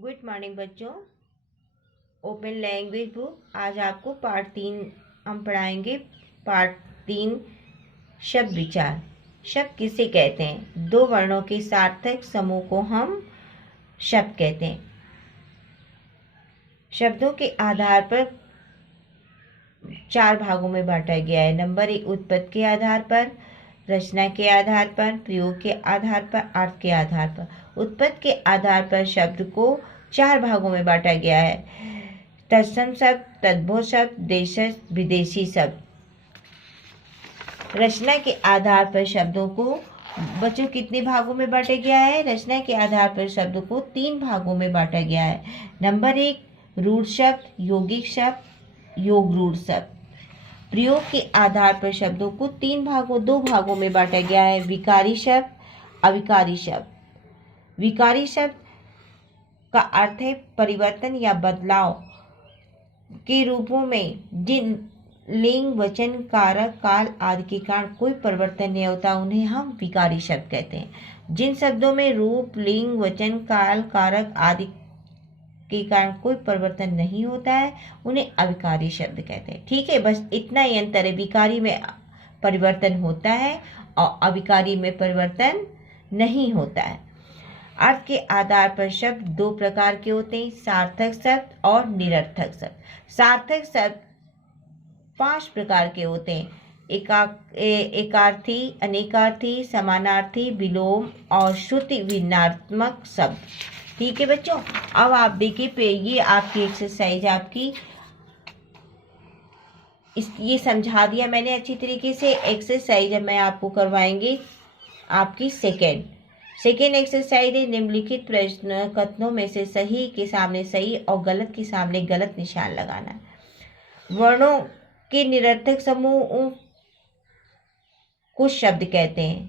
Good morning बच्चों। Open language book आज आपको पार्ट 3 हम पढ़ाएंगे। पार्ट 3 शब्द विचार। शब्द किसे कहते हैं? दो वर्णों के सार्थक समूह को हम शब्द कहते हैं। शब्दों के आधार पर 4 भागों में बांटा गया है। नंबर 1 उत्पत्ति के आधार पर, रचना के आधार पर, प्रयोग के आधार पर, अर्थ के आधार पर। उत्पत्ति के आधार पर शब्द को 4 भागों में बांटा गया है। तत्सम शब्द, तद्भव शब्द, देशज, विदेशी शब्द। रचना के आधार पर शब्दों को बच्चों कितने भागों में बांटा गया है? रचना के आधार पर शब्दों को 3 भागों में बांटा गया है। नंबर 1 रूढ़ शब्द, यौगिक शब्द, योग रूढ़ शब्द। प्रयोग के आधार पर शब्दों को 2 भागों में बांटा गया है। विकारी शब्द, अविकारी शब्द। विकारी शब्द का अर्थ है परिवर्तन या बदलाव के रूपों में जिन लिंग, वचन, कारक, काल आदि के कारण कोई परिवर्तन नहीं होता, उन्हें हम विकारी शब्द कहते हैं। जिन शब्दों में रूप, लिंग, वचन, काल, कारक आदि के कारण कोई परिवर्तन नहीं होता है, उन्हें अविकारी शब्द कहते हैं। ठीक है, बस इतना ही अंतर है। विकारी में परिवर्तन होता है और अविकारी में परिवर्तन नहीं होता है। अर्थ के आधार पर शब्द 2 प्रकार के होते हैं, सार्थक शब्द और निरर्थक शब्द। सार्थक शब्द 5 प्रकार के होते हैं। एकार्थी, अनेकार्थी, समानार्थी, विलोम और श्रुति भिन्नात्मक शब्द। ठीक है बच्चों, अब आप देखिए ये आपकी एक्सरसाइज आपकी ये समझा दिया मैंने अच्छी तरीके से। एक्सरसाइज अब मैं आपको करवाएंगे आपकी सेकेंड एक्सरसाइज है। निम्नलिखित प्रश्न कथनों में से सही के सामने सही और गलत के सामने गलत निशान लगाना। वर्णों के निरर्थक समूह को शब्द कहते हैं,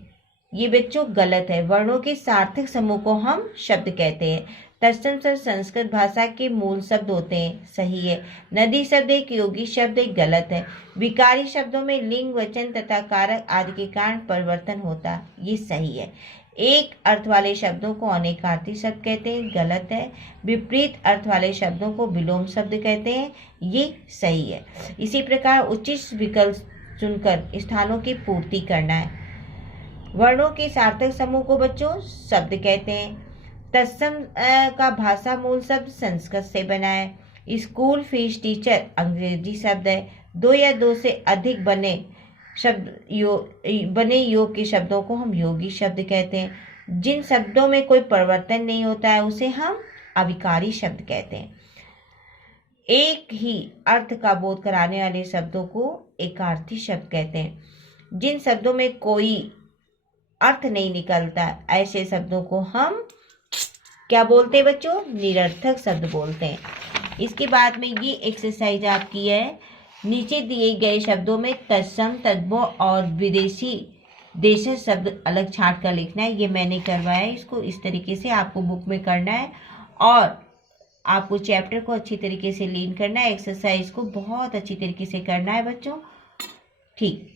ये बच्चों गलत है। वर्णों के सार्थक समूह को हम शब्द कहते हैं। तत्सम शब्द संस्कृत भाषा के मूल शब्द होते हैं, सही है। नदी शब्द एक योगी शब्द है, गलत है। विकारी शब्दों में लिंग, वचन तथा कारक आदि के कारण परिवर्तन होता, ये सही है। एक अर्थ वाले शब्दों को अनेकार्थी शब्द कहते हैं, गलत है। विपरीत अर्थ वाले शब्दों को विलोम शब्द कहते हैं, ये सही है। इसी प्रकार उचित विकल्प चुनकर स्थानों की पूर्ति करना है। वर्णों के सार्थक समूह को बच्चों शब्द कहते हैं। तत्सम का भाषा मूल शब्द संस्कृत से बना है। स्कूल, फीस, टीचर अंग्रेजी शब्द है। 2 या 2 से अधिक बने योग के शब्दों को हम योगी शब्द कहते हैं। जिन शब्दों में कोई परिवर्तन नहीं होता है उसे हम अविकारी शब्द कहते हैं। एक ही अर्थ का बोध कराने वाले शब्दों को एकार्थी शब्द कहते हैं। जिन शब्दों में कोई अर्थ नहीं निकलता ऐसे शब्दों को हम क्या बोलते हैं बच्चों? निरर्थक शब्द बोलते हैं। इसके बाद में ये एक्सरसाइज आपकी है। नीचे दिए गए शब्दों में तत्सम, तद्भव और विदेशी देशज शब्द अलग छांट कर लिखना है। ये मैंने करवाया है, इसको इस तरीके से आपको बुक में करना है और आपको चैप्टर को अच्छी तरीके से लीन करना है। एक्सरसाइज को बहुत अच्छी तरीके से करना है बच्चों। ठीक।